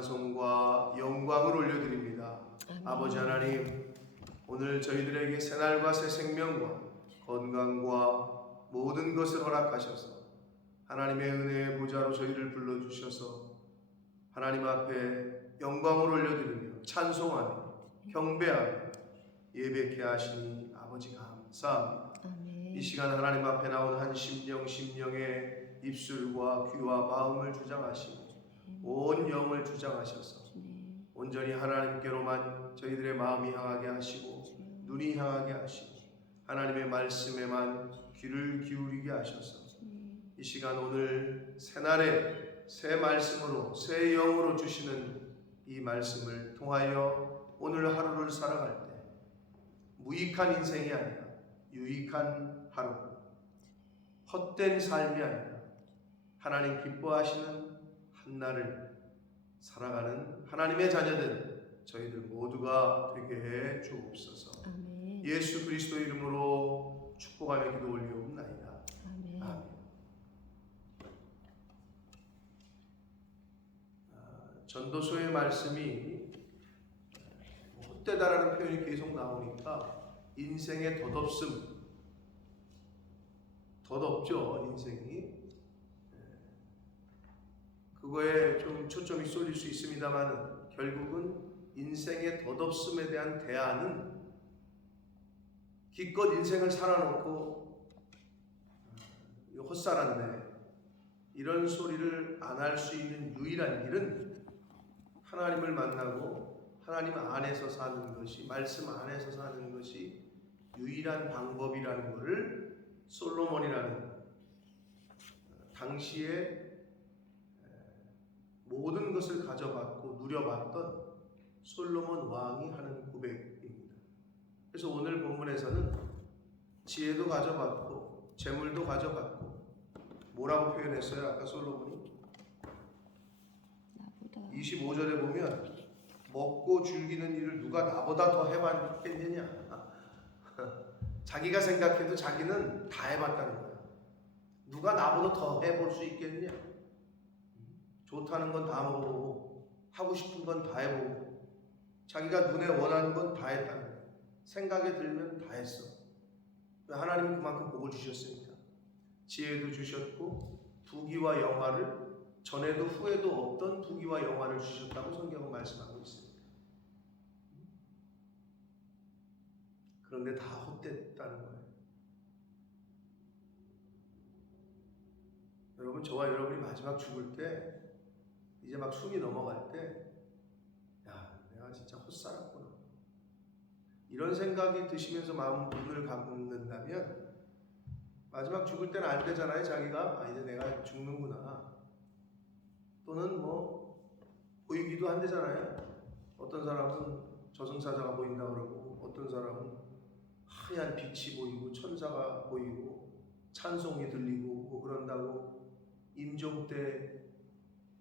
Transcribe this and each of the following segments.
찬송과 영광을 올려드립니다. 아버지 하나님, 오늘 저희들에게 새날과 새 생명과 건강과 모든 것을 허락하셔서 하나님의 은혜의 보좌로 저희를 불러주셔서 하나님 앞에 영광을 올려드리며 찬송하며 경배하며 예배케 하시니 아버지 감사합니다. 아멘. 이 시간 하나님 앞에 나온 한 심령의 입술과 귀와 마음을 주장하시고 온 영을 주장하셔서 온전히 하나님께로만 저희들의 마음이 향하게 하시고 눈이 향하게 하시고 하나님의 말씀에만 귀를 기울이게 하셔서 이 시간 오늘 새날에 새 말씀으로 새 영으로 주시는 이 말씀을 통하여 오늘 하루를 살아갈 때 무익한 인생이 아니라 유익한 하루, 헛된 삶이 아니라 하나님 기뻐하시는 한날을 살아가는 하나님의 자녀들 저희들 모두가 되게 해 주옵소서. 아멘. 예수 그리스도 이름으로 축복하며 기도 올리옵나이다. 아멘. 아멘. 전도서의 말씀이 헛되다라는 표현이 계속 나오니까 인생의 덧없음, 덧없죠 인생이. 그거에 좀 초점이 쏠릴 수 있습니다만 결국은 인생의 덧없음에 대한 대안은 기껏 인생을 살아놓고 헛살았네 이런 소리를 안 할 수 있는 유일한 길은 하나님을 만나고 하나님 안에서 사는 것이, 말씀 안에서 사는 것이 유일한 방법이라는 것을 솔로몬이라는 당시에 모든 것을 가져봤고 누려봤던 솔로몬 왕이 하는 고백입니다. 그래서 오늘 본문에서는 지혜도 가져봤고 재물도 가져봤고 뭐라고 표현했어요? 아까 솔로몬이 25절에 보면 먹고 즐기는 일을 누가 나보다 더 해봤겠느냐. 자기가 생각해도 자기는 다 해봤다는 거야. 누가 나보다 더 해볼 수 있겠느냐. 좋다는 건 다 먹어보고 하고 싶은 건 다 해보고 자기가 눈에 원하는 건 다 했다는 거야. 생각에 들면 다 했어. 하나님은 그만큼 복을 주셨으니까. 지혜도 주셨고 부귀와 영화를 전에도 후에도 없던 부귀와 영화를 주셨다고 성경은 말씀하고 있습니다. 그런데 다 헛됐다는 거예요. 여러분, 저와 여러분이 마지막 죽을 때 이제 막 숨이 넘어갈 때 야, 내가 진짜 헛살았구나 이런 생각이 드시면서 마음을 갖는다면 마지막 죽을 때는 알 때잖아요. 자기가 이제 내가 죽는구나. 또는 뭐 보이기도 한대잖아요. 어떤 사람은 저승사자가 보인다 그러고 어떤 사람은 하얀 빛이 보이고 천사가 보이고 찬송이 들리고 뭐 그런다고 임종 때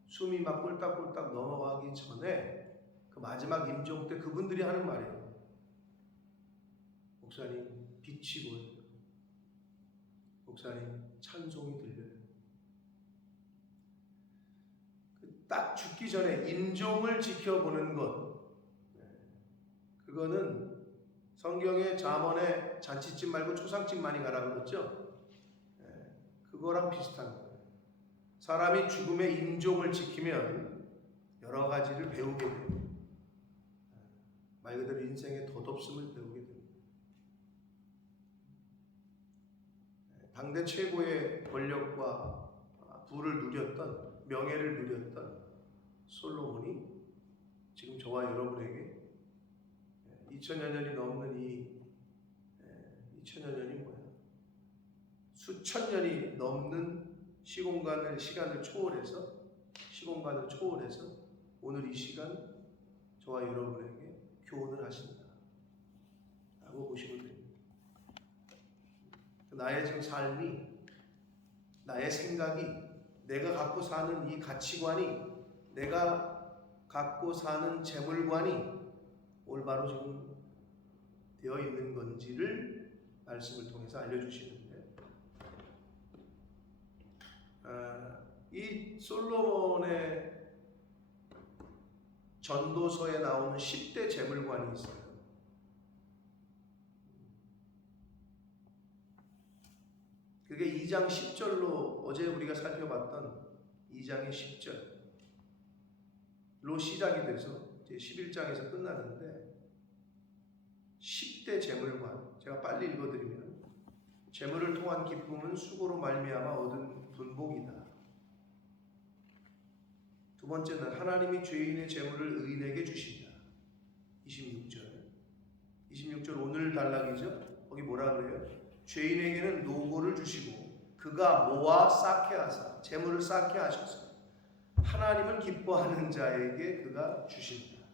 숨이 막 꼴딱꼴딱 넘어가기 전에 그 마지막 임종 때 그분들이 하는 말이에요. 목사님 빛이 보여요. 목사님 찬송이 들려요. 딱 죽기 전에 임종을 지켜보는 것, 그거는 성경의 잠언에 잔치집 말고 초상집 많이 가라 그랬죠. 그거랑 비슷한 거예요. 사람이 죽음의 임종을 지키면 여러 가지를 배우게 돼요. 말 그대로 인생의 덧없음을 배우게 됩니다. 당대 최고의 권력과 부를 누렸던, 명예를 누렸던 솔로몬이 지금 저와 여러분에게 2000여 년이 넘는 이 2000여 년이 뭐예요? 수천 년이 넘는 시간을 초월해서 오늘 이 시간 저와 여러분에게 교훈을 하신다 라고 보시면 됩니다. 나의 지금 삶이, 나의 생각이, 내가 갖고 사는 이 가치관이, 내가 갖고 사는 재물관이 올바로 지금 되어 있는 건지를 말씀을 통해서 알려주시는데, 이 솔로몬의 전도서에 나오는 10대 재물관이 있어요. 그게 2장 10절로 어제 우리가 살펴봤던 2장의 10절로 시작이 돼서 이제 11장에서 끝나는데 10대 재물관, 제가 빨리 읽어드리면 재물을 통한 기쁨은 수고로 말미암아 얻은 분복이다. 두 번째는 하나님이 죄인의 재물을 의인에게 주신다. 26절 오늘 단락이죠. 거기 뭐라 그래요? 죄인에게는 노고를 주시고 그가 모아 쌓게 하사 재물을 쌓게 하셔서 하나님을 기뻐하는 자에게 그가 주신다.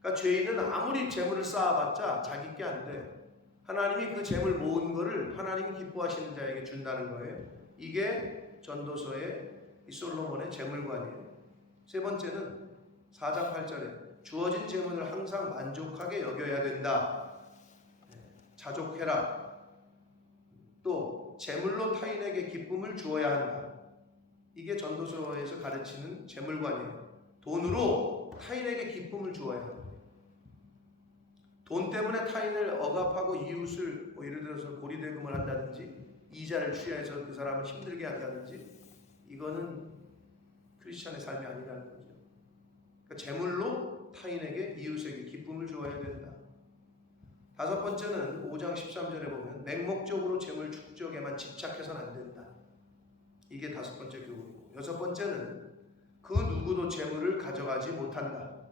그러니까 죄인은 아무리 재물을 쌓아봤자 자기 게 안 돼. 하나님이 그 재물 모은 거를 하나님이 기뻐하시는 자에게 준다는 거예요. 이게 전도서의 이 솔로몬의 재물관이에요. 세 번째는 4장 8절에 주어진 재물을 항상 만족하게 여겨야 된다. 자족해라. 또 재물로 타인에게 기쁨을 주어야 한다. 이게 전도서에서 가르치는 재물관이에요. 돈으로 타인에게 기쁨을 주어야 한다. 돈 때문에 타인을 억압하고 이웃을 예를 들어서 고리대금을 한다든지 이자를 취해서 그 사람을 힘들게 한다든지 이거는 크리스찬의 삶이 아니라는 거죠. 그러니까 재물로 타인에게 이웃에게 기쁨을 주어야 된다. 다섯 번째는 5장 13절에 보면 맹목적으로 재물 축적에만 집착해서는 안 된다. 이게 다섯 번째 교훈이고, 여섯 번째는 그 누구도 재물을 가져가지 못한다.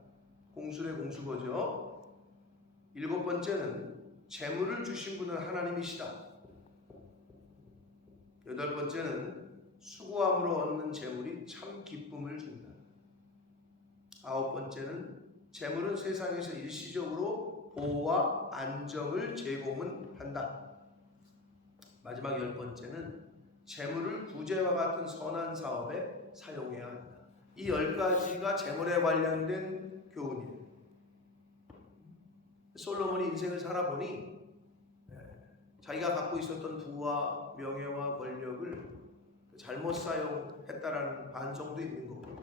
공술의 공수거죠. 일곱 번째는 재물을 주신 분은 하나님이시다. 여덟 번째는 수고함으로 얻는 재물이 참 기쁨을 준다. 아홉 번째는 재물은 세상에서 일시적으로 보호와 안정을 제공은 한다. 마지막 열 번째는 재물을 구제와 같은 선한 사업에 사용해야 한다. 이 10가지가 재물에 관련된 교훈이에요. 솔로몬이 인생을 살아보니 자기가 갖고 있었던 부와 명예와 권력을 잘못 사용했다라는 반성도 있는 거고,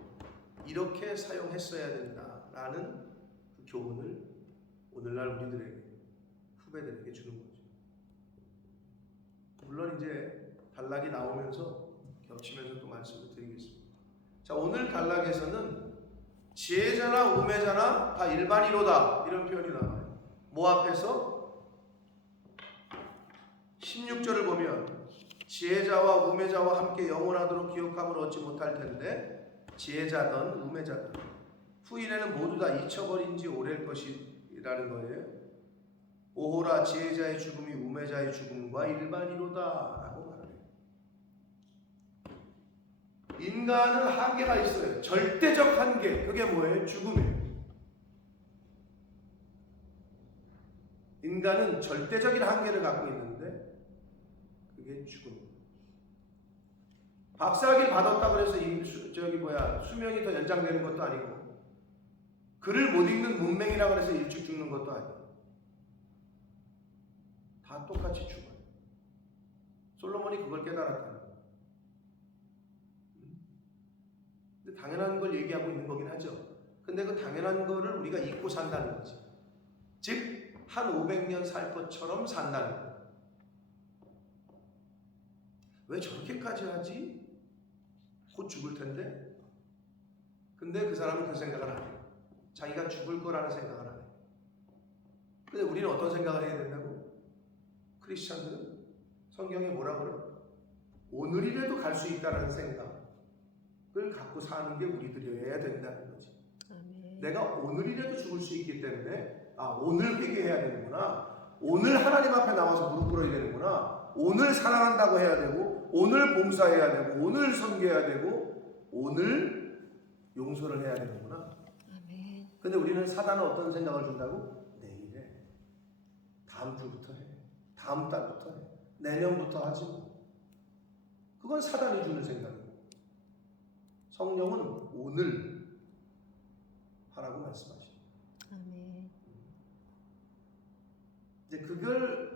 이렇게 사용했어야 된다라는 그 교훈을 오늘날 우리들에게, 후배들에게 주는 거죠. 물론 이제 단락이 나오면서 겹치면서 또 말씀을 드리겠습니다. 자, 오늘 단락에서는 지혜자나 우매자나 다 일반이로다 이런 표현이 나와요. 뭐 앞에서 16절을 보면 지혜자와 우매자와 함께 영원하도록 기억함을 얻지 못할 텐데 지혜자든 우매자든 후일에는 모두 다 잊혀버린 지 오래일 것이라는 거예요. 오호라 지혜자의 죽음이 우매자의 죽음과 일반이로다 라고 말해요. 인간은 한계가 있어요. 절대적 한계. 그게 뭐예요? 죽음이에요. 인간은 절대적인 한계를 갖고 있는데 그게 죽음이에요. 박사학위를 받았다고 해서 수명이 더 연장되는 것도 아니고, 글을 못 읽는 문맹이라고 해서 일찍 죽는 것도 아니고, 다 똑같이 죽어요. 솔로몬이 그걸 깨달았다는 거예요. 근데 당연한 걸 얘기하고 있는 거긴 하죠. 근데 그 당연한 거를 우리가 잊고 산다는 거지. 즉 한 500년 살 것처럼 산다는 거예요. 왜 저렇게까지 하지? 곧 죽을 텐데. 근데 그 사람은 그 생각을 안 해요. 자기가 죽을 거라는 생각을 안 해요. 근데 우리는 어떤 생각을 해야 된다고? 크리스찬들은 성경에 뭐라 그래요? 오늘이라도 갈 수 있다는 생각을 갖고 사는 게 우리들이어야 된다는 거지. 내가 오늘이라도 죽을 수 있기 때문에 오늘 회개해야 되는구나, 오늘 하나님 앞에 나와서 무릎 꿇어야 되는구나, 오늘 사랑한다고 해야 되고, 오늘 봉사해야 되고, 오늘 섬겨야 되고, 오늘 용서를 해야 되는구나. 아멘. 근데 우리는 사단은 어떤 생각을 준다고? 내일에, 다음 주부터 해, 다음 달부터 해, 내년부터 하지 뭐. 그건 사단이 주는 생각이고, 성령은 오늘 하라고 말씀하십니다. 아멘. 이제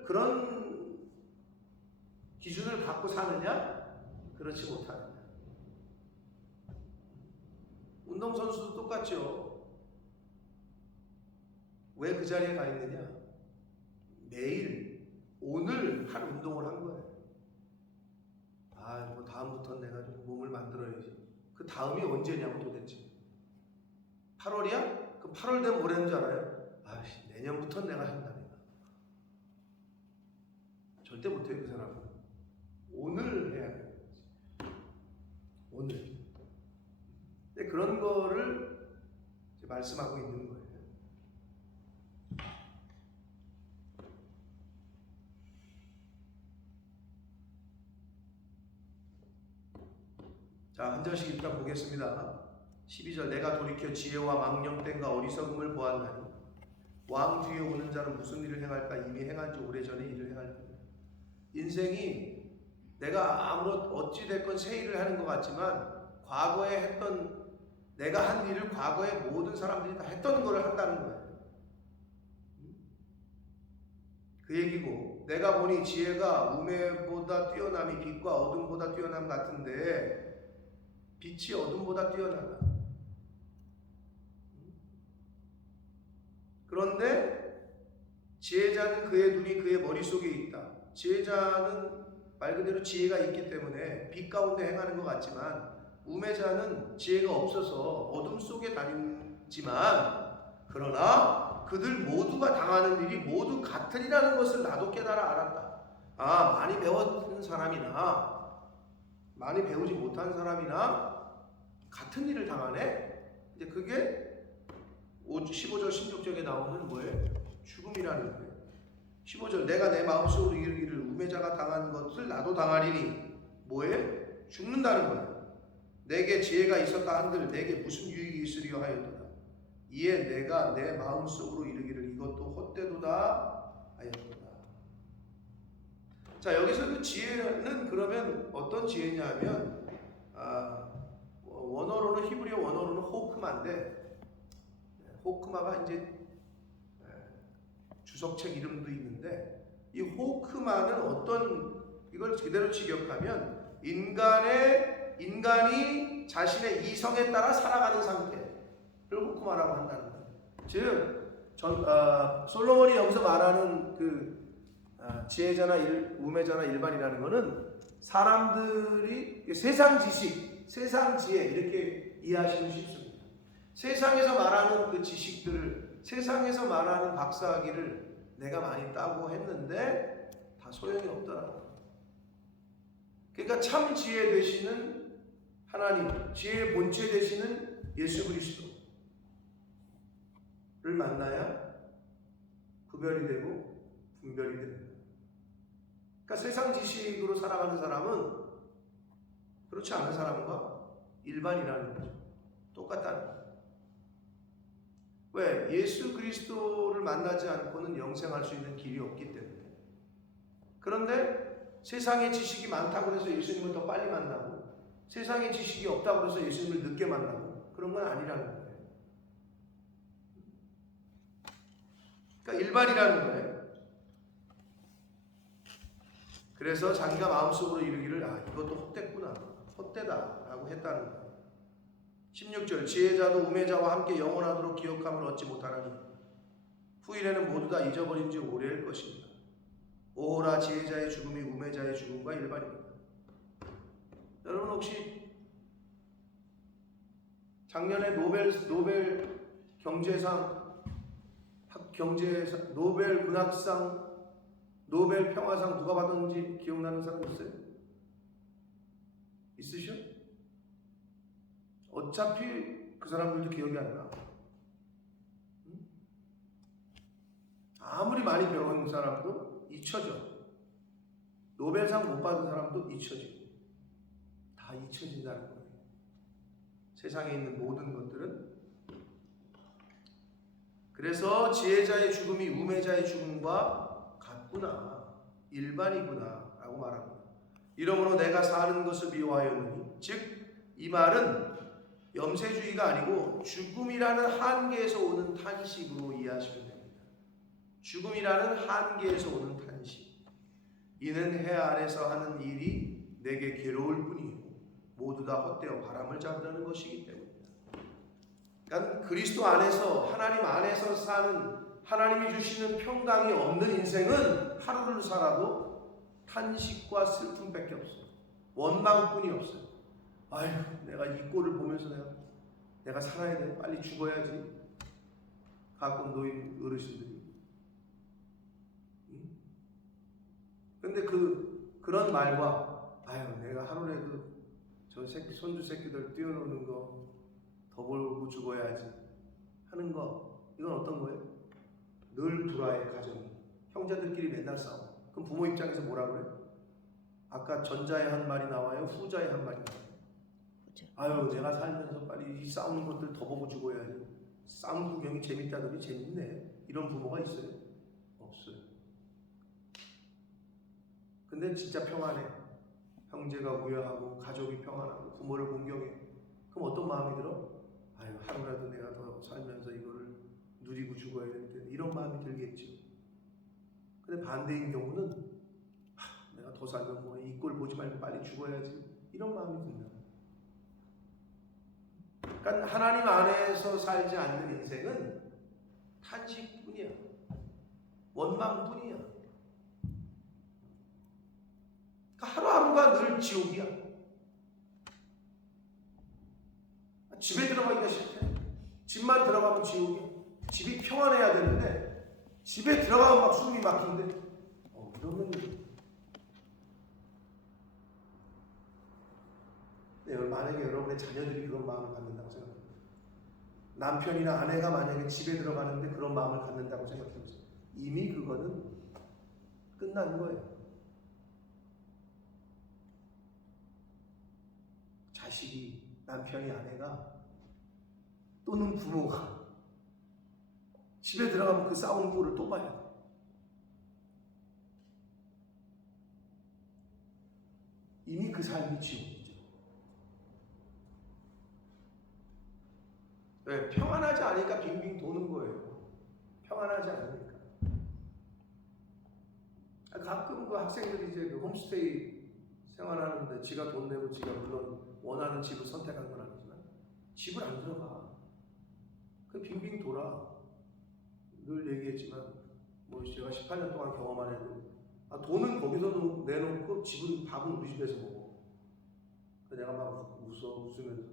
그런 기준을 갖고 사느냐? 그렇지 못하느냐. 운동선수도 똑같죠. 왜 그 자리에 가 있느냐? 매일 오늘 할 운동을 한 거예요. 뭐 다음부터는 내가 좀 몸을 만들어야지. 그 다음이 언제냐고 도대체. 8월이야? 그 8월 되면 뭐라는 줄 알아요? 내년부터는 내가 한다. 절대 못해요, 그 사람은. 오늘 해야 돼요. 오늘. 근데 그런 거를 말씀하고 있는 거예요. 자, 한 절씩 일단 보겠습니다. 12절, 내가 돌이켜 지혜와 망령됨과 어리석음을 보았나니 왕 뒤에 오는 자는 무슨 일을 행할까? 이미 행한 지 오래전에 일을 행할 뿐이야. 인생이 내가 어찌됐건 새 일을 하는 것 같지만 과거에 했던, 내가 한 일을 과거에 모든 사람들이 다 했던 거를 한다는 거예요. 그 얘기고, 내가 보니 지혜가 우매보다 뛰어남이 빛과 어둠보다 뛰어남 같은데 빛이 어둠보다 뛰어나다. 그런데 지혜자는 그의 눈이 그의 머릿속에 있다. 지혜자는 말 그대로 지혜가 있기 때문에 빛 가운데 행하는 것 같지만 우매자는 지혜가 없어서 어둠 속에 다니지만 그러나 그들 모두가 당하는 일이 모두 같으리라는 것을 나도 깨달아 알았다. 많이 배웠던 사람이나 많이 배우지 못한 사람이나 같은 일을 당하네? 이제 그게 15절 16절에 나오는 뭐예요? 죽음이라는 거예요. 15절, 내가 내 마음속으로 이르기를 우매자가 당한 것을 나도 당하리니 뭐예요? 죽는다는 거예요. 내게 지혜가 있었다 한들 내게 무슨 유익이 있으리요 하였도다. 이에 내가 내 마음속으로 이르기를 이것도 헛되도다 하였도다. 자, 여기서 그 지혜는 그러면 어떤 지혜냐면 원어로는 히브리어 원어로는 호크마인데, 호크마가 이제 주석책 이름도 있는데, 이 호크마는 이걸 제대로 직역하면 인간이 자신의 이성에 따라 살아가는 상태를 호크마라고 한다는 거예요. 즉 솔로몬이 여기서 말하는 그 지혜자나 우매자나 일반이라는 것은 사람들이 세상 지식, 세상 지혜 이렇게 이해하시면 쉽습니다. 세상에서 말하는 그 지식들을, 세상에서 말하는 박사학위를 내가 많이 따고 했는데 다 소용이 없더라고요. 그러니까 참 지혜 되시는 하나님, 지혜의 본체 되시는 예수 그리스도를 만나야 구별이 되고 분별이 됩니다. 그러니까 세상 지식으로 살아가는 사람은 그렇지 않은 사람과 일반이라는 거죠. 똑같다는 거예요. 왜? 예수 그리스도를 만나지 않고는 영생할 수 있는 길이 없기 때문에. 그런데 세상의 지식이 많다고 해서 예수님을 더 빨리 만나고, 세상의 지식이 없다고 해서 예수님을 늦게 만나고, 그런 건 아니라는 거예요. 그러니까 일반이라는 거예요. 그래서 자기가 마음속으로 이르기를 이것도 헛됐구나, 헛되다 라고 했다는 거예요. 16절, 지혜자도 우매자와 함께 영원하도록 기억함을 얻지 못하나니 후일에는 모두 다 잊어버린 지 오래일 것입니다. 오호라, 지혜자의 죽음이 우매자의 죽음과 일반입니다. 여러분 혹시 작년에 노벨 경제상, 노벨 문학상, 노벨 평화상 누가 받았는지 기억나는 사람 있어요? 있으셔? 어차피 그 사람들도 기억이 안 나. 아무리 많이 배운 사람도 잊혀져. 노벨상 못 받은 사람도 잊혀지고. 다 잊혀진다는 거예요. 세상에 있는 모든 것들은. 그래서 지혜자의 죽음이 우매자의 죽음과 같구나, 일반이구나 라고 말합니다. 이러므로 내가 사는 것을 미워하였느니, 즉 이 말은 염세주의가 아니고 죽음이라는 한계에서 오는 탄식으로 이해하시면 됩니다. 죽음이라는 한계에서 오는 탄식. 이는 해 안에서 하는 일이 내게 괴로울 뿐이요 모두 다 헛되어 바람을 잡으려는 것이기 때문입니다. 그러니까 그리스도 안에서, 하나님 안에서 사는 하나님이 주시는 평강이 없는 인생은 하루를 살아도 탄식과 슬픔밖에 없어요. 원망뿐이 없어요. 아유, 내가 이 꼴을 보면서 내가 살아야 돼. 빨리 죽어야지. 가끔 노인 어르신들이. 근데 그런 말과 아유, 내가 하루라도 저 손주 새끼들 뛰어노는 거 더 벌고 죽어야지 하는 거, 이건 어떤 거예요? 늘 불화의 가정. 형제들끼리 맨날 싸워. 그럼 부모 입장에서 뭐라 그래요? 아까 전자의 한 말이 나와요? 후자의 한 말이 나와요? 아유, 내가 살면서 빨리 이 싸우는 것들 더 보고 죽어야지. 싸움 구경이 재밌다더니 재밌네. 이런 부모가 있어요? 없어요. 근데 진짜 평안해. 형제가 우애하고 가족이 평안하고 부모를 공경해. 그럼 어떤 마음이 들어? 아유, 하루라도 내가 더 살면서 이거를 누리고 죽어야 되는데, 이런 마음이 들겠죠. 근데 반대인 경우는 내가 더 살면 뭐 이 꼴 보지 말고 빨리 죽어야지, 이런 마음이 든다. 그러니까 하나님 안에서 살지 않는 인생은 탄식뿐이야. 원망뿐이야. 그러니까 하루하루가 늘 지옥이야. 집에 들어가기가 싫대. 집만 들어가면 지옥이야. 집이 평안해야 되는데 집에 들어가면 막 숨이 막힌대. 이러면 만약에 여러분의 자녀들이 그런 마음을 갖는다고 생각합니다. 남편이나 아내가 만약에 집에 들어가는데 그런 마음을 갖는다고 생각해보세요. 이미 그거는 끝난 거예요. 자식이, 남편이, 아내가 또는 부모가 집에 들어가면 그 싸우는 꼴을 또 봐야 돼. 이미 그 삶이 지옥이죠. 왜? 평안하지 않으니까 빙빙 도는 거예요. 평안하지 않으니까. 가끔 그 학생들이 이제 그 홈스테이 생활하는데 지가 돈 내고 지가 물론 원하는 집을 선택한 건 아니지만 집을 안 들어가. 그 빙빙 돌아. 늘 얘기했지만 뭐 제가 18년 동안 경험한 애들, 돈은 거기서 내놓고 밥은 우리 집에서 먹어. 내가 막 웃으면서,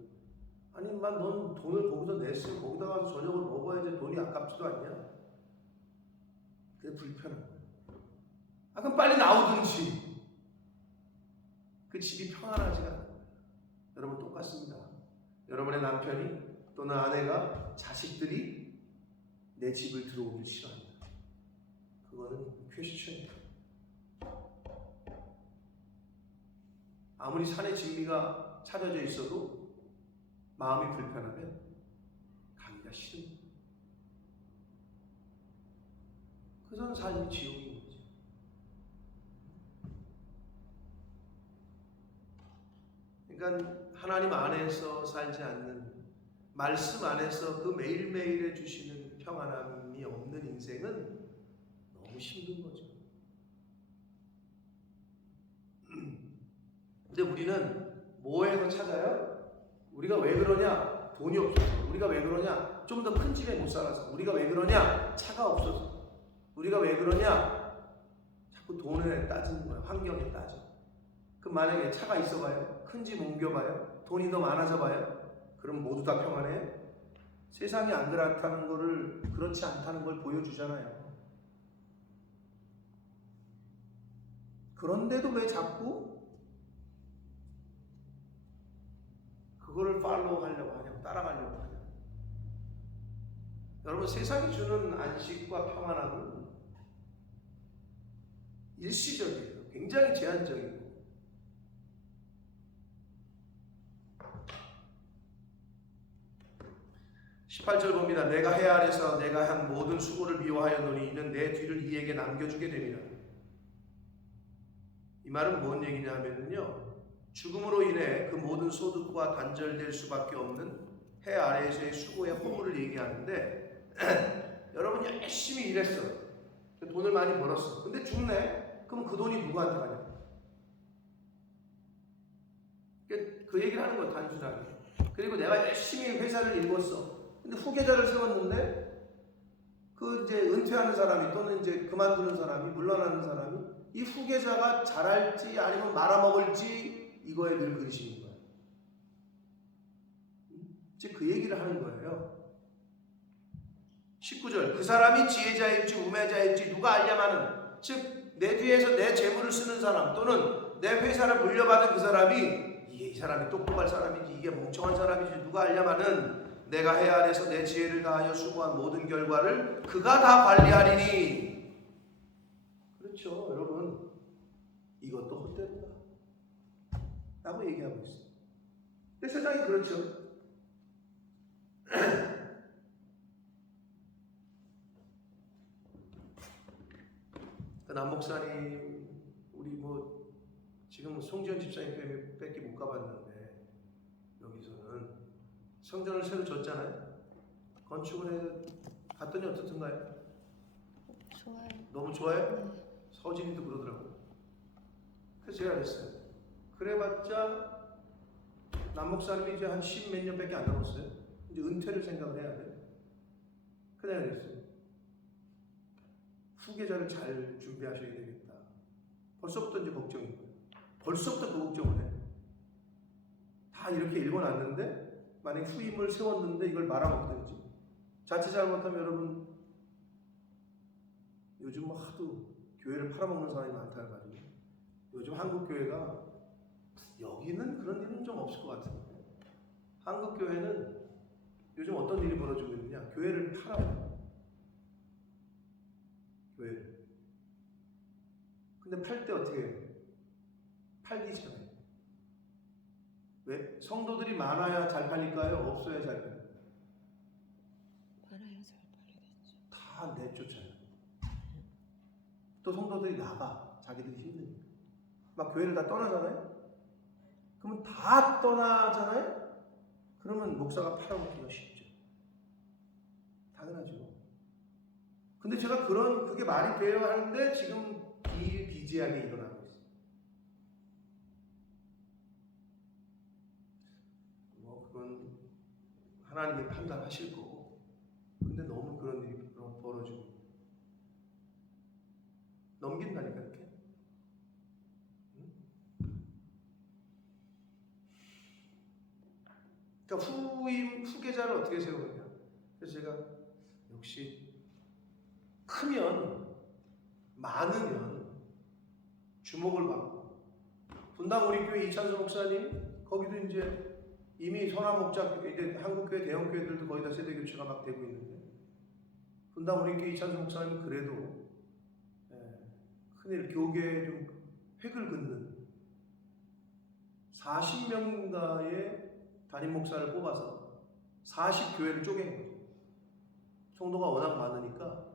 아니 인마 넌 돈을 거기서 냈으면 거기다 가서 저녁을 먹어야지 돈이 아깝지도 않냐? 그게 불편한 거야. 그럼 빨리 나오든지. 그 집이 평안하지가 않아요. 여러분 똑같습니다. 여러분의 남편이 또는 아내가, 자식들이 내 집을 들어오길 싫어합니다. 그거는 퀘스천이에요. 아무리 산의 진미가 차려져 있어도 마음이 불편하면 가기가 싫은 거예요. 그전 삶이 지옥인 거죠. 그러니까 하나님 안에서 살지 않는, 말씀 안에서 그 매일매일에 주시는 평안함이 없는 인생은 너무 힘든 거죠. 근데 우리는 뭐에서 찾아요? 우리가 왜 그러냐? 돈이 없어서. 우리가 왜 그러냐? 좀 더 큰 집에 못 살아서. 우리가 왜 그러냐? 차가 없어서. 우리가 왜 그러냐? 자꾸 돈에 따지는 거예요. 환경에 따져. 그럼 만약에 차가 있어봐요. 큰 집 옮겨봐요. 돈이 더 많아져봐요. 그럼 모두 다 평안해요? 세상이 안 그렇다는 거를, 그렇지 않다는 걸 보여주잖아요. 그런데도 왜 자꾸 그거를 팔로우 하려고 하냐고, 따라가려고 하냐고. 여러분, 세상이 주는 안식과 평안함은 일시적이에요. 굉장히 제한적이고. 18절 봅니다. 내가 해 아래서 내가 한 모든 수고를 미워하였노니 이는 내 뒤를 이에게 남겨주게 됨이라. 이 말은 뭔 얘기냐 하면요, 죽음으로 인해 그 모든 소득과 단절될 수밖에 없는 해 아래에서의 수고의 허물을 얘기하는데 여러분 열심히 일했어. 돈을 많이 벌었어. 근데 죽네? 그럼 그 돈이 누구한테 가냐? 그 얘기를 하는 거예요, 단순하게. 그리고 내가 열심히 회사를 일궜어. 근데 후계자를 세웠는데 그 그 이제 은퇴하는 사람이 또는 이제 그만두는 사람이 물러나는 사람이 이 후계자가 잘할지 아니면 말아먹을지 이거에 늘 그리시는 거예요. 즉 그 얘기를 하는 거예요. 19절 그 사람이 지혜자일지 우매자일지 누가 알냐마는 즉 내 뒤에서 내 재물을 쓰는 사람 또는 내 회사를 물려받은 그 사람이 이게 이 사람이 똑똑할 사람인지 이게 멍청한 사람인지 누가 알냐마는 내가 해 아래서 내 지혜를 다하여 수고한 모든 결과를 그가 다 관리하리니. 그렇죠 여러분, 이것도 헛되다 라고 얘기하고 있어요. 근데 세상이 그렇죠. 남 목사님 우리 뭐 지금 송지현 집사님 뺏기 못 가봤는데 여기서는 성전을 새로 졌잖아요. 건축을 해 갔더니 어떻든가요? 좋아요. 너무 좋아요? 네. 서진이도 그러더라고요. 그래서 제가 그랬어요. 그래봤자 남 목사님이 이제 한 10몇 년밖에 안 남았어요. 이제 은퇴를 생각을 해야 돼. 그래 그랬어요. 후계자를 잘 준비하셔야 되겠다. 벌써부터 이제 걱정인 거예요. 벌써부터 그 걱정을 해. 다 이렇게 읽어놨는데 만약 후임을 세웠는데 이걸 말아먹든지 자칫 잘못하면 여러분 요즘 뭐 하도 교회를 팔아먹는 사람이 많다 해가지고 요즘 한국 교회가 여기는 그런 일은 좀 없을 것 같은데 한국 교회는 요즘 어떤 일이 벌어지고 있느냐, 교회를 팔아요. 교회를. 근데 팔 때 어떻게 해요? 팔기 전에. 왜? 성도들이 많아야 잘 팔릴까요? 없어야 잘 팔릴까요? 말아야 잘 팔리겠죠. 다 내쫓아요. 또 성도들이 나가. 자기들이 힘드니까. 막 교회를 다 떠나잖아요? 그러면 다 떠나잖아요? 그러면 목사가 팔아먹기가 쉽죠. 당연하죠. 근데 제가 그게 말이 돼요 하는데 지금 비일비재하게 일어나고 있어요. 뭐 그건 하나님이 판단하실 거고, 근데 너무 그런 일이 벌어지고 넘긴다니까 이렇게. 그러니까 후계자를 어떻게 세우느냐. 그래서 제가 역시 크면 많으면 주목을 받고, 분당 우리 교회 이찬수 목사님 거기도 이제 이미 선한 목자 이제 한국교회 대형교회들도 거의 다 세대 교체가 막 되고 있는데 분당 우리 교회 이찬수 목사님 그래도 큰일 교계에 좀 획을 긋는 40명가의 담임 목사를 뽑아서 40교회를 쪼갠 거죠. 성도가 워낙 많으니까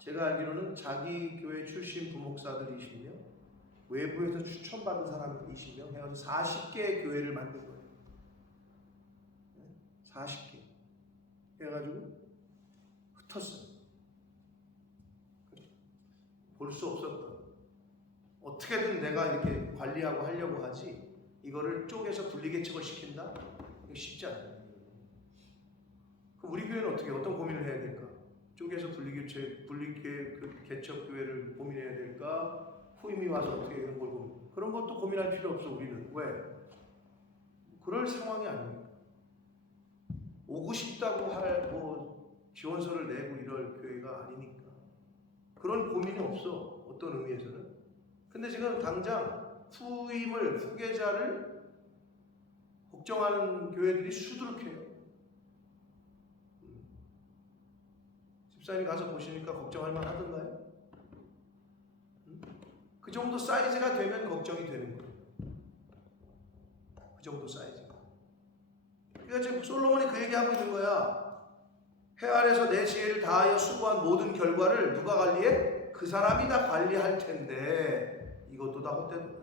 제가 알기로는 자기 교회 출신 부목사들이시며 외부에서 추천받은 사람이시며 해가지고 40개의 교회를 만든 거예요. 40개 해가지고 흩었어요. 볼 수 없었던, 어떻게든 내가 이렇게 관리하고 하려고 하지 이거를 쪼개서 분리개척을 시킨다? 이거 쉽지 않아요. 그럼 우리 교회는 어떤 고민을 해야 될까? 쪼개서 개척 교회를 고민해야 될까? 후임이 와서 어떻게 이런 걸 고민? 그런 것도 고민할 필요 없어. 우리는 왜? 그럴 상황이 아닙니까? 오고 싶다고 할 지원서를 내고 이럴 교회가 아니니까 그런 고민이 없어. 어떤 의미에서는. 근데 지금 당장 후계자를 걱정하는 교회들이 수두룩해요. 집사님 가서 보시니까 걱정할 만 하던가요? 그 정도 사이즈가 되면 걱정이 되는 거예요. 그 정도 사이즈가. 그러니까 지금 솔로몬이 그 얘기하고 있는 거야. 해 아래서 내 지혜를 다하여 수고한 모든 결과를 누가 관리해? 그 사람이 다 관리할 텐데 이것도 다 헛된 거야.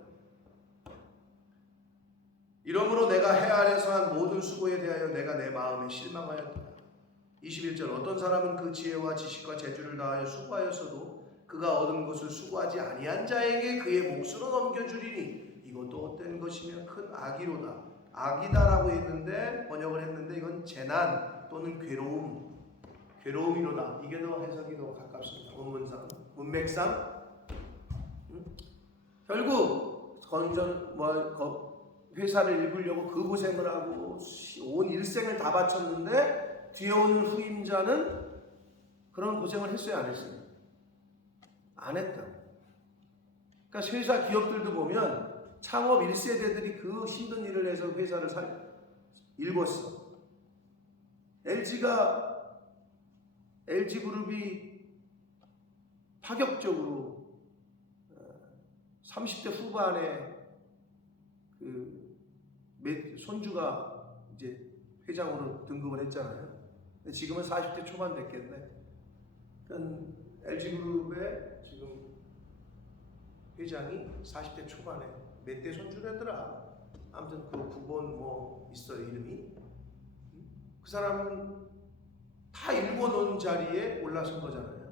이러므로 내가 해 아래서 한 모든 수고에 대하여 내가 내 마음에 실망하였다. 21절 어떤 사람은 그 지혜와 지식과 재주를 다하여 수고하였어도 그가 얻은 것을 수고하지 아니한 자에게 그의 몫으로 넘겨주리니 이것도 헛된 것이며 큰 악이로다. 악이다라고 했는데 번역을 했는데 이건 재난 또는 괴로움 괴로움이로다. 이게 더 해석이 더 가깝습니다. 원문상, 문맥상. 결국 회사를 읽으려고 그 고생을 하고 온 일생을 다 바쳤는데 뒤에 오는 후임자는 그런 고생을 했어요, 안 했어요? 안 했다. 그러니까 회사 기업들도 보면 창업 1세대들이 그 힘든 일을 해서 회사를 읽었어. LG그룹이 파격적으로 30대 후반에 손주가 이제 회장으로 등극을 했잖아요. 지금은 40대 초반 됐겠네. 그러니까 LG그룹의 지금 회장이 40대 초반에 몇 대 손주라더라. 아무튼 그 부본 뭐 있어요, 이름이. 그 사람은 다 읽어놓은 자리에 올라선 거잖아요.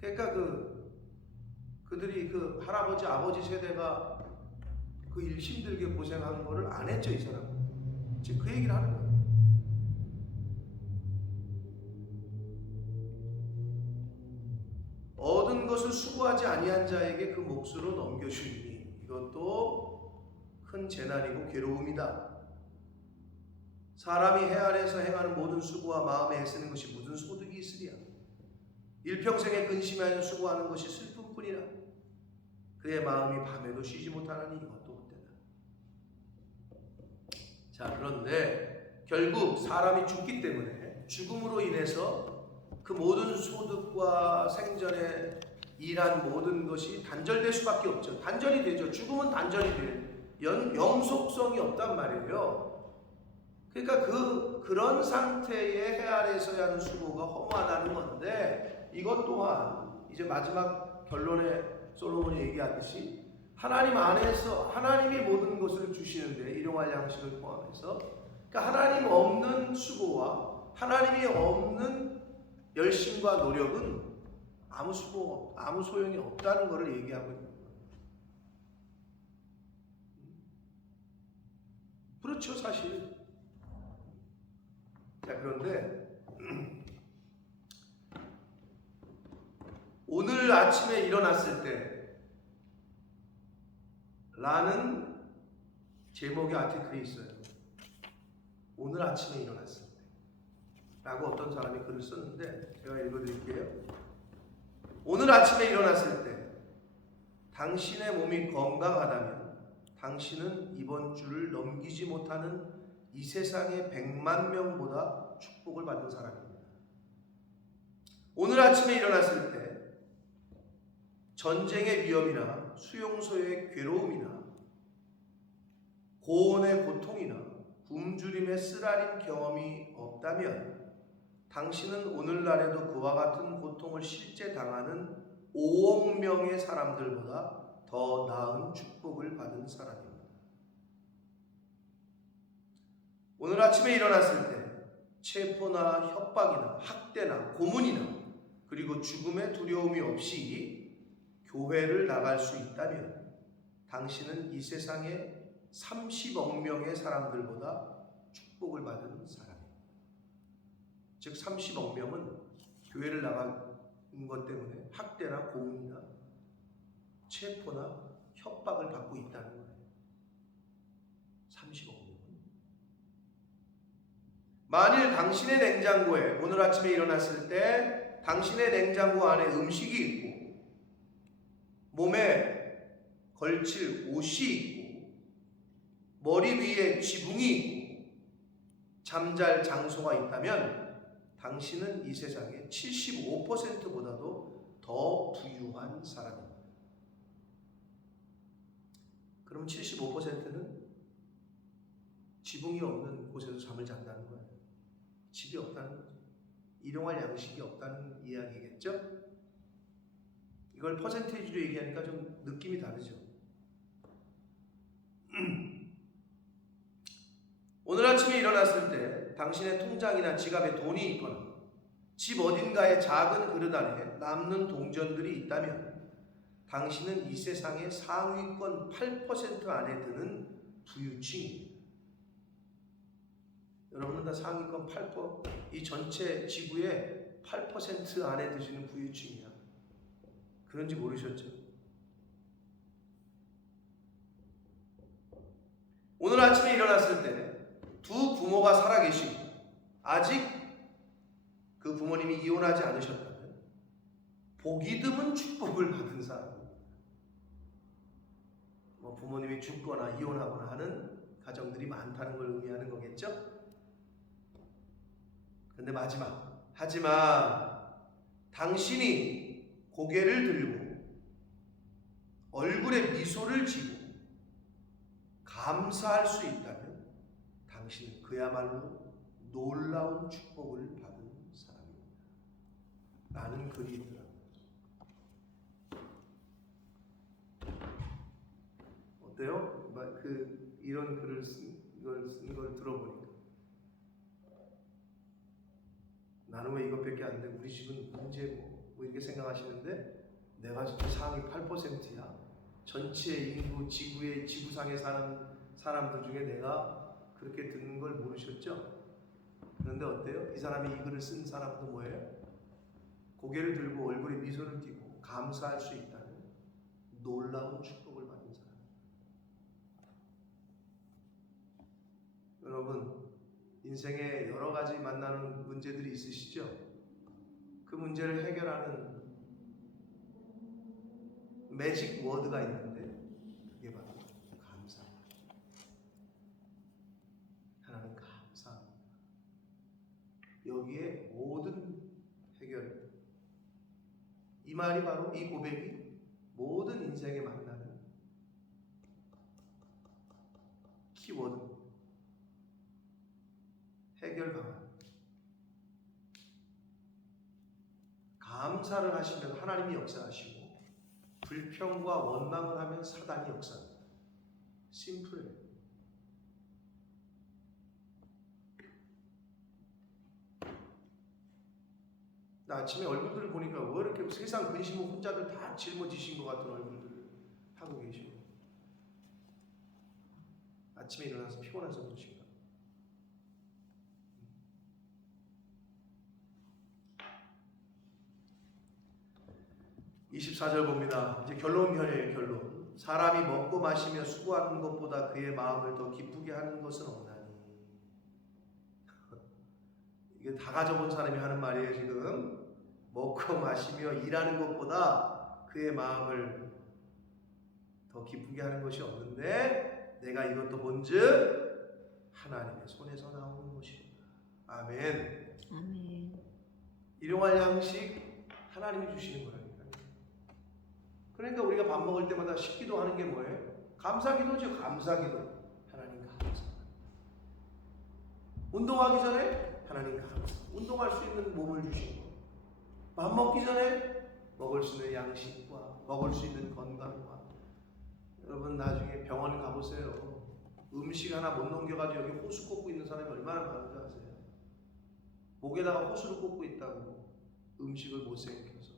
그러니까 그들이 그 할아버지 아버지 세대가 그 일 힘들게 고생한 거를 안 했죠, 이 사람은. 지금 그 얘기를 하는 거예요. 얻은 것을 수고하지 아니한 자에게 그 몫으로 넘겨주니 이것도 큰 재난이고 괴로움이다. 사람이 해 아래에서 행하는 모든 수고와 마음에 애쓰는 것이 무슨 소득이 있으랴. 일평생에 근심하여 수고하는 것이 슬픔뿐이라. 그의 마음이 밤에도 쉬지 못하나니 이것도 헛되다. 자, 그런데 결국 사람이 죽기 때문에 죽음으로 인해서 그 모든 소득과 생전에 일한 모든 것이 단절될 수밖에 없죠. 단절이 되죠. 죽음은 단절이 돼요. 영속성이 없단 말이에요. 그러니까 그런 상태의 해 아래에서 하는 수고가 허무하다는 건데, 이것 또한 이제 마지막 결론에 솔로몬이 얘기하듯이 하나님 안에서 하나님이 모든 것을 주시는데, 일용할 양식을 포함해서, 그러니까 하나님 없는 수고와 하나님이 없는 열심과 노력은 아무 소용이 없다는 것을 얘기하고 있는 거예요. 그렇죠, 사실. 자, 그런데 오늘 아침에 일어났을 때 라는 제목의 아티클이 있어요. 오늘 아침에 일어났을 때 라고 어떤 사람이 글을 썼는데 제가 읽어드릴게요. 오늘 아침에 일어났을 때 당신의 몸이 건강하다면 당신은 이번 주를 넘기지 못하는 이 세상의 100만 명보다 축복을 받은 사람입니다. 오늘 아침에 일어났을 때 전쟁의 위험이나 수용소의 괴로움이나 고온의 고통이나 굶주림의 쓰라린 경험이 없다면 당신은 오늘날에도 그와 같은 고통을 실제 당하는 5억 명의 사람들보다 더 나은 축복을 받은 사람입니다. 오늘 아침에 일어났을 때 체포나 협박이나 학대나 고문이나 그리고 죽음의 두려움이 없이 교회를 나갈 수 있다면 당신은 이 세상에 30억 명의 사람들보다 축복을 받은 사람입니다. 즉 30억 명은 교회를 나간 것 때문에 학대나 고문이나 체포나 협박을 받고 있다는 거예요. 30억 명은. 만일 당신의 냉장고에 오늘 아침에 일어났을 때 당신의 냉장고 안에 음식이 있고 몸에 걸칠 옷이 있고 머리 위에 지붕이 있고 잠잘 장소가 있다면 당신은 이 세상의 75%보다도 더 부유한 사람입니다. 그럼 75%는 지붕이 없는 곳에서 잠을 잔다는 거예요. 집이 없다는 거죠. 일용할 양식이 없다는 이야기겠죠? 이걸 퍼센테이지로 얘기하니까 좀 느낌이 다르죠. 오늘 아침에 일어났을 때 당신의 통장이나 지갑에 돈이 있거나 집 어딘가에 작은 그릇 안에 남는 동전들이 있다면 당신은 이 세상의 상위권 8% 안에 드는 부유층입니다. 여러분은 다 상위권 8%, 이 전체 지구의 8% 안에 드시는 부유층이야. 그런지 모르셨죠? 오늘 아침에 일어났을 때 두 부모가 살아계시고 아직 그 부모님이 이혼하지 않으셨다면 복이 드문 축복을 받은 사람, 뭐 부모님이 죽거나 이혼하거나 하는 가정들이 많다는 걸 의미하는 거겠죠? 근데 하지만 당신이 고개를 들고 얼굴에 미소를 지고 감사할 수 있다면 당신은 그야말로 놀라운 축복을 받은 사람입니다. 라는 글이 있더라고요. 어때요? 이런 글을 쓴 걸 들어보니까 나는 왜 이것밖에 안 돼? 우리 집은 문제 뭐 이렇게 생각하시는데 내가 진짜 상위 8%야. 전체 인구 지구상에 사는 사람들 중에 내가 그렇게 듣는 걸 모르셨죠? 그런데 어때요? 이 사람이 이 글을 쓴 사람도 뭐예요? 고개를 들고 얼굴에 미소를 띠고 감사할 수 있다는 놀라운 축복을 받은 사람. 여러분, 인생에 여러 가지 만나는 문제들이 있으시죠? 그 문제를 해결하는 매직 워드가 있는데 그게 바로 감사합니다. 하나님 감사합니다. 여기에 모든 해결, 이 말이 바로 이 고백이 모든 인생에 만나는 키워드, 해결 방안. 감사를 하시면 하나님이 역사하시고 불평과 원망을 하면 사단이 역사합니다. 심플해요. 나 아침에 얼굴들을 보니까 왜 이렇게 세상 근심은 혼자들 다 짊어지신 것 같은 얼굴들을 하고 계시고 아침에 일어나서 피곤해서 그러신가? 24절 봅니다. 이제 결론이에요. 결론. 사람이 먹고 마시며 수고하는 것보다 그의 마음을 더 기쁘게 하는 것은 없나니. 이게 다 가져본 사람이 하는 말이에요. 지금 먹고 마시며 일하는 것보다 그의 마음을 더 기쁘게 하는 것이 없는데 내가 이것도 본즉 하나님의 손에서 나오는 것이다. 아멘. 아멘. 일용할 양식 하나님이 주시는 거라니까. 그러니까 우리가 밥 먹을 때마다 식기도 하는 게 뭐예요? 감사기도죠. 감사기도. 하나님 감사. 운동하기 전에 하나님 감사. 운동할 수 있는 몸을 주신 거. 밥 먹기 전에 먹을 수 있는 양식과 먹을 수 있는 건강과. 여러분 나중에 병원 가보세요. 음식 하나 못 넘겨가지고 여기 호수 꽂고 있는 사람이 얼마나 많은지 아세요? 목에다가 호수를 꽂고 있다고 음식을 못 생겨서.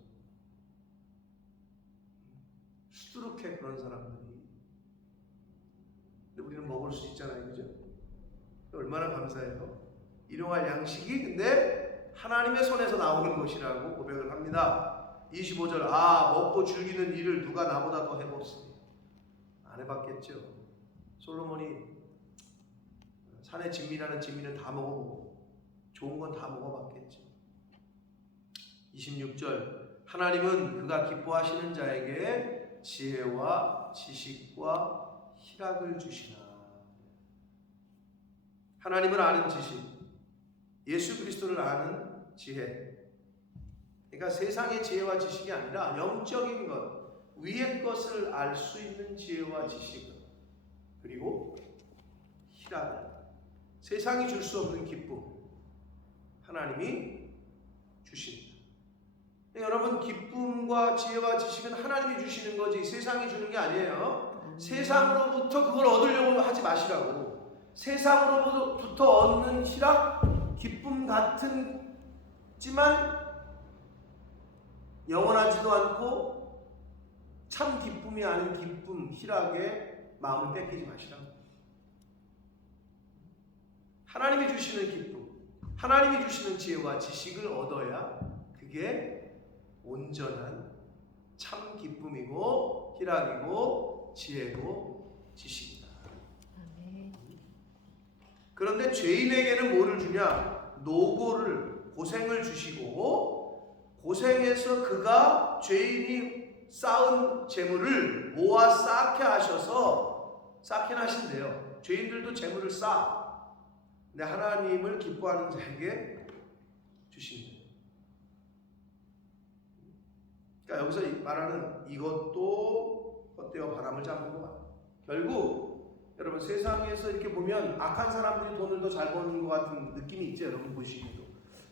수두룩해 그런 사람들이. 근데 우리는 먹을 수 있잖아요, 그죠? 얼마나 감사해요. 일용할 양식이 근데 하나님의 손에서 나오는 것이라고 고백을 합니다. 25절. 먹고 즐기는 일을 누가 나보다 더 해봤으니. 안 해봤겠죠. 솔로몬이 산의 진미라는 진미는 다 먹어보고 좋은 건 다 먹어봤겠죠. 26절. 하나님은 그가 기뻐하시는 자에게 지혜와 지식과 희락을 주시나. 하나님을 아는 지식, 예수 그리스도를 아는 지혜. 그러니까 세상의 지혜와 지식이 아니라 영적인 것, 위의 것을 알 수 있는 지혜와 지식, 그리고 희락을, 세상이 줄 수 없는 기쁨, 하나님이 주신다. 여러분, 기쁨과 지혜와 지식은 하나님이 주시는 거지 세상이 주는 게 아니에요. 세상으로부터 그걸 얻으려고 하지 마시라고. 세상으로부터 얻는 희락, 기쁨 같지만 영원하지도 않고 참 기쁨이 아닌 기쁨, 희락에 마음을 뺏기지 마시라고. 하나님이 주시는 기쁨, 하나님이 주시는 지혜와 지식을 얻어야 그게 온전한 참 기쁨이고 희락이고 지혜고 지식이다. 아멘. 그런데 죄인에게는 뭐를 주냐? 노고를, 고생을 주시고 고생해서 그가 죄인이 쌓은 재물을 모아 쌓게 하셔서 쌓게 하신대요. 죄인들도 재물을 쌓아. 근데 하나님을 기뻐하는 자에게 주신대요. 그러니까 여기서 말하는 이것도 헛되어 바람을 잡는 것 같아요. 결국 여러분 세상에서 이렇게 보면 악한 사람들이 돈을 더 잘 버는 것 같은 느낌이 있죠. 여러분 보시기도.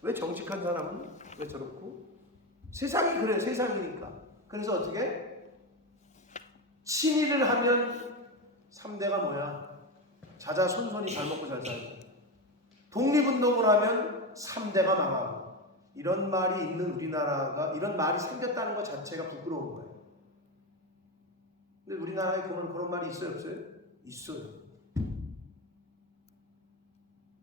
왜 정직한 사람은 왜 저렇고? 세상이 그래. 세상이니까. 그래서 어떻게? 친일을 하면 3대가 뭐야? 자자손손이 잘 먹고 잘 살고. 독립운동을 하면 3대가 망하고. 이런 말이 있는 우리나라가 이런 말이 생겼다는 것 자체가 부끄러운 거예요. 근데 우리나라에 보면 그런 말이 있어요, 없어요? 있어요.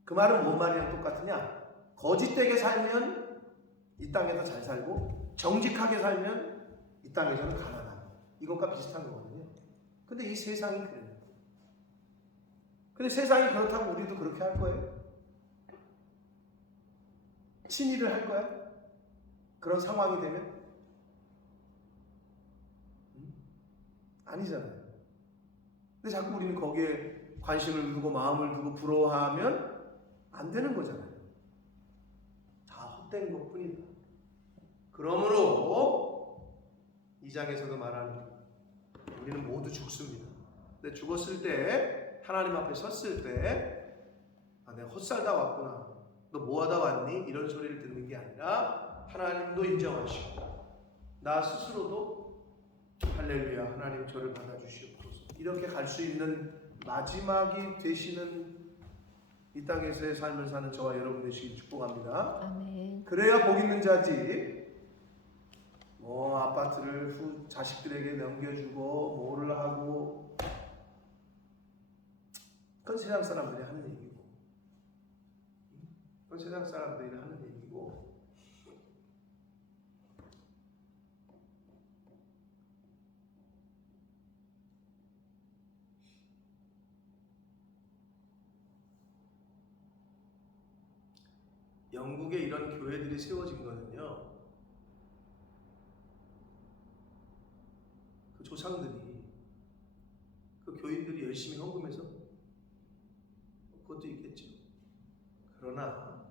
그 말은 뭔 말이랑 똑같으냐? 거짓되게 살면 이 땅에서 잘 살고 정직하게 살면 이 땅에서는 가난하고 이것과 비슷한 거거든요. 근데 이 세상이 그래요. 근데 세상이 그렇다고 우리도 그렇게 할 거예요? 친일을 할 거야? 그런 상황이 되면? 아니잖아요. 근데 자꾸 우리는 거기에 관심을 두고 마음을 두고 부러워하면 안 되는 거잖아요. 다 헛된 것뿐이다. 그러므로 이 장에서도 말하는 우리는 모두 죽습니다. 근데 죽었을 때 하나님 앞에 섰을 때 내가 헛살다 왔구나. 너 뭐하다 왔니? 이런 소리를 듣는 게 아니라 하나님도 인정하시고 나 스스로도 할렐루야 하나님 저를 받아주시옵소서 이렇게 갈 수 있는 마지막이 되시는 이 땅에서의 삶을 사는 저와 여러분 되시길 축복합니다. 아멘. 그래야 복 있는 자지. 뭐 아파트를 자식들에게 넘겨주고 뭐를 하고 그건 세상 사람들이 하는 얘기고 그건 세상 사람들이 하는 얘기고 영국에 이런 교회들이 세워진 거는요, 그 조상들이, 그 교인들이 열심히 헌금해서 그것도 있겠죠. 그러나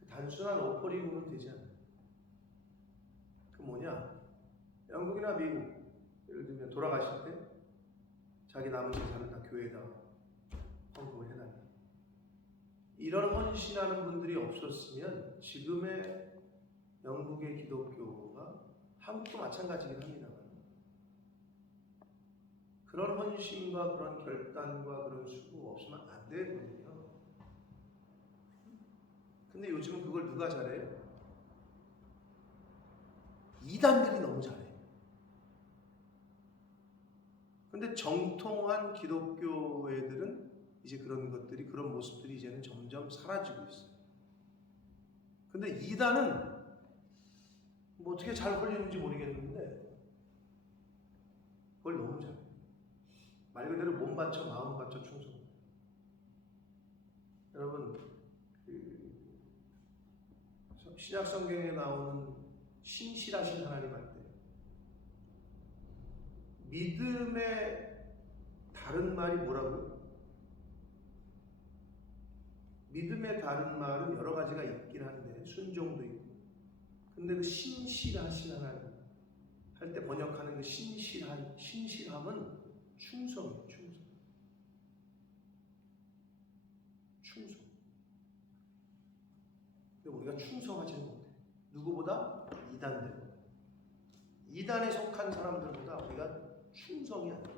그 단순한 오퍼리 보면 되지 않아요. 그 뭐냐? 영국이나 미국, 예를 들면 돌아가실 때 자기 남은 재산을 다 교회에다 헌금을 해놔요. 이런 헌신하는 분들이 없었으면 지금의 영국의 기독교가 한국도 마찬가지긴 합니다만 그런 헌신과 그런 결단과 그런 수고가 없으면 안 되거든요. 근데 요즘은 그걸 누가 잘해요? 이단들이 너무 잘해요. 근데 정통한 기독교회들은 이제 그런 것들이, 그런 모습들이 이제는 점점 사라지고 있어요. 근데 이단은 뭐 어떻게 잘 걸리는지 모르겠는데 그걸 너무 잘해요. 말 그대로 몸 바쳐 마음 바쳐 충성. 여러분 신약 성경에 나오는 신실하신 하나님 할 때 믿음의 다른 말이 뭐라고요? 믿음의 다른 말은 여러 가지가 있긴 한데 순종도 있고 근데 그 신실하신 하나님 할 때 번역하는 그 신실함은 충성이에요. 충성. 근데 우리가 충성하지는 못해. 누구보다? 이단에 속한 사람들보다 우리가 충성이 안 돼.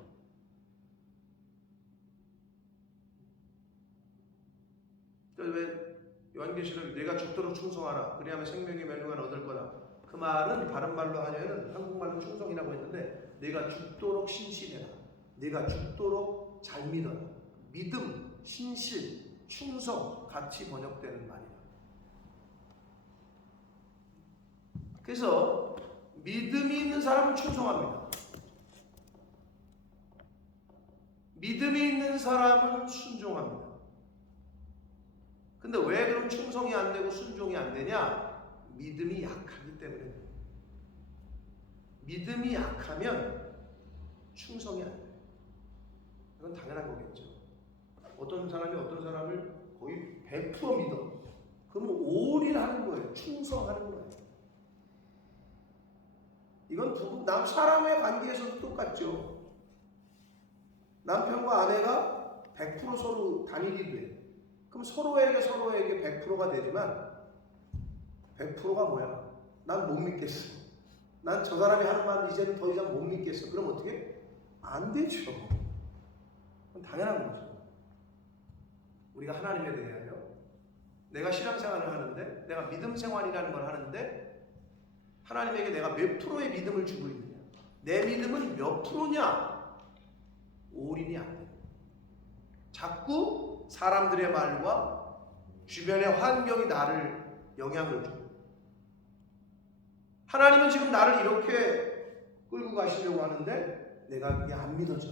왜 요한계시록 내가 죽도록 충성하라 그리하면 생명의 멸류관을 얻을 거다. 그 말은 다른 말로 하냐면 한국말로 충성이라고 했는데 내가 죽도록 신실해라. 내가 죽도록 잘 믿어라. 믿음, 신실 충성 같이 번역되는 말이다. 그래서 믿음이 있는 사람은 충성합니다. 믿음이 있는 사람은 순종합니다. 근데 왜 그럼 충성이 안 되고 순종이 안 되냐? 믿음이 약하기 때문에. 믿음이 약하면 충성이 안 돼요. 이건 당연한 거겠죠. 어떤 사람이 어떤 사람을 거의 100% 믿어. 그러면 올인하는 거예요. 충성하는 거예요. 이건 사람의 관계에서도 똑같죠. 남편과 아내가 100% 서로 단일이 돼. 그럼 서로에게 100%가 되지만 100%가 뭐야? 난 못 믿겠어. 난 저 사람이 하는 말 이제는 더 이상 못 믿겠어. 그럼 어떻게? 안 되죠. 그건 당연한 거죠. 우리가 하나님에 대하여 내가 신앙생활을 하는데, 내가 믿음 생활이라는 걸 하는데 하나님에게 내가 몇 프로의 믿음을 주고 있느냐? 내 믿음은 몇 프로냐? 올인이 안 돼요. 자꾸 사람들의 말과 주변의 환경이 나를 영향을 줘. 하나님은 지금 나를 이렇게 끌고 가시려고 하는데 내가 그게 안 믿어져.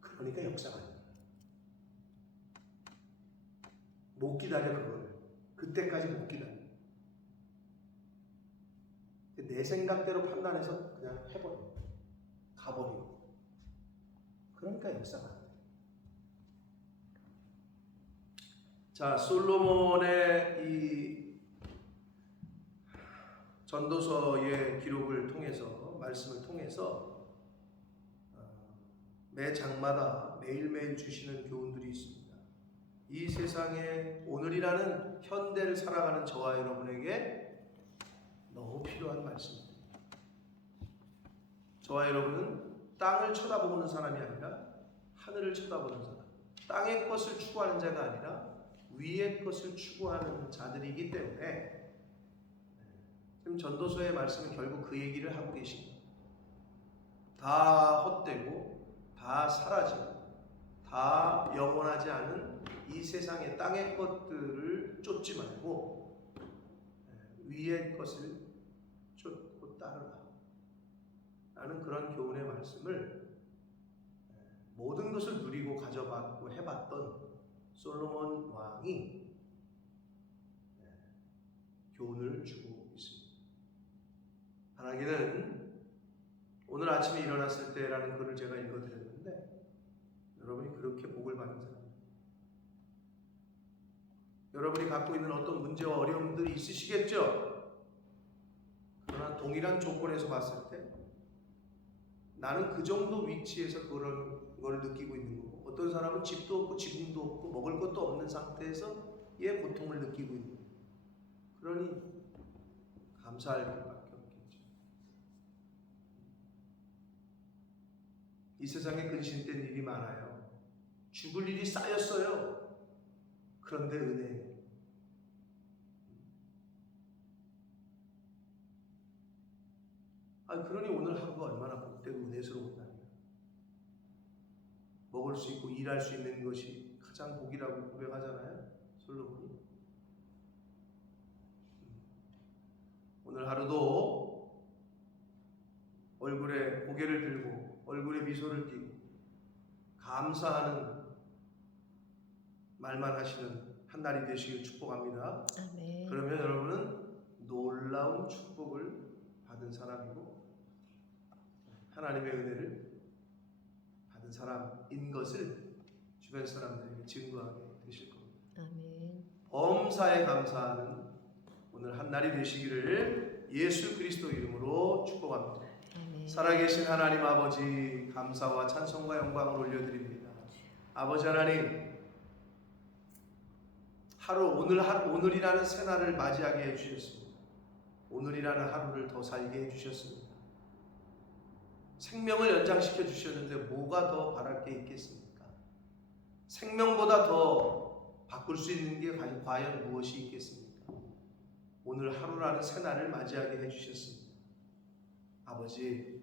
그러니까 역사가 안 돼. 못 기다려 그걸. 그때까지 못 기다려. 내 생각대로 판단해서 그냥 해버려. 가버리고. 그러니까 역사가 안 돼. 자, 솔로몬의 이 전도서의 기록을 통해서, 말씀을 통해서 매 장마다 매일매일 주시는 교훈들이 있습니다. 이 세상에 오늘이라는 현대를 살아가는 저와 여러분에게 너무 필요한 말씀입니다. 저와 여러분은 땅을 쳐다보는 사람이 아니라 하늘을 쳐다보는 사람, 땅의 것을 추구하는 자가 아니라 위의 것을 추구하는 자들이기 때문에 지금 전도서의 말씀은 결국 그 얘기를 하고 계십니다. 다 헛되고 다 사라지고 다 영원하지 않은 이 세상의 땅의 것들을 쫓지 말고 위의 것을 쫓고 따르라 라는 그런 교훈의 말씀을 모든 것을 누리고 가져봤고 해봤던 솔로몬 왕이 교훈을 주고 있습니다. 바라기는 오늘 아침에 일어났을 때라는 글을 제가 읽어드렸는데 여러분이 그렇게 복을 받는 사람입니다. 여러분이 갖고 있는 어떤 문제와 어려움들이 있으시겠죠? 그러나 동일한 조건에서 봤을 때 나는 그 정도 위치에서 그런 걸 느끼고 있는 거고, 어떤 사람은 집도 없고 지붕도 없고 먹을 것도 없는 상태에서의 고통을 느끼고 있는 거고, 그러니 감사할 것밖에 없겠죠. 이 세상에 근심된 일이 많아요. 죽을 일이 쌓였어요. 그런데 은혜. 그러니 오늘 하루가 얼마나 복되고 은혜스러웠다니요. 먹을 수 있고 일할 수 있는 것이 가장 복이라고 고백하잖아요, 솔로몬이. 오늘 하루도 얼굴에 고개를 들고 얼굴에 미소를 띠고 감사하는 말만 하시는 한 날이 되시길 축복합니다. 아멘. 그러면 여러분은 놀라운 축복을 받은 사람이고 하나님의 은혜를 받은 사람인 것을 주변 사람들에게 증거하게 되실 겁니다. 아멘. 범사에 감사하는 오늘 한 날이 되시기를 예수 그리스도 이름으로 축복합니다. 아멘. 살아계신 하나님 아버지, 감사와 찬송과 영광을 올려드립니다. 아버지 하나님, 오늘이라는 새날을 맞이하게 해주셨습니다. 오늘이라는 하루를 더 살게 해주셨습니다. 생명을 연장시켜 주셨는데 뭐가 더 바랄 게 있겠습니까? 생명보다 더 바꿀 수 있는 게 과연 무엇이 있겠습니까? 오늘 하루라는 새날을 맞이하게 해주셨습니다. 아버지,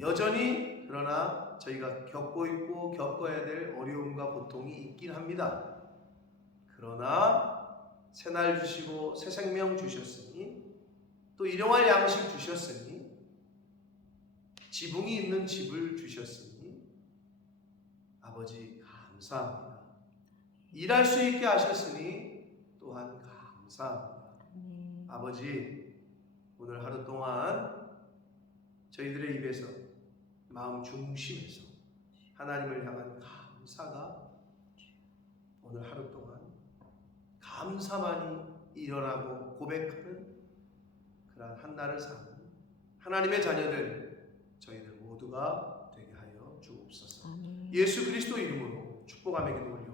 여전히 그러나 저희가 겪고 있고 겪어야 될 어려움과 고통이 있긴 합니다. 그러나 새날 주시고 새 생명 주셨으니 또 일용할 양식 주셨으니 지붕이 있는 집을 주셨으니 아버지 감사합니다. 일할 수 있게 하셨으니 또한 감사합니다. 아버지 오늘 하루 동안 저희들의 입에서 마음 중심에서 하나님을 향한 감사가 오늘 하루 동안 감사만이 일어나고 고백하는 그러한 한날을 사는 하나님의 자녀들 저희들 모두가 되게 하여 주옵소서. 예수 그리스도 이름으로 축복하며 기도 올려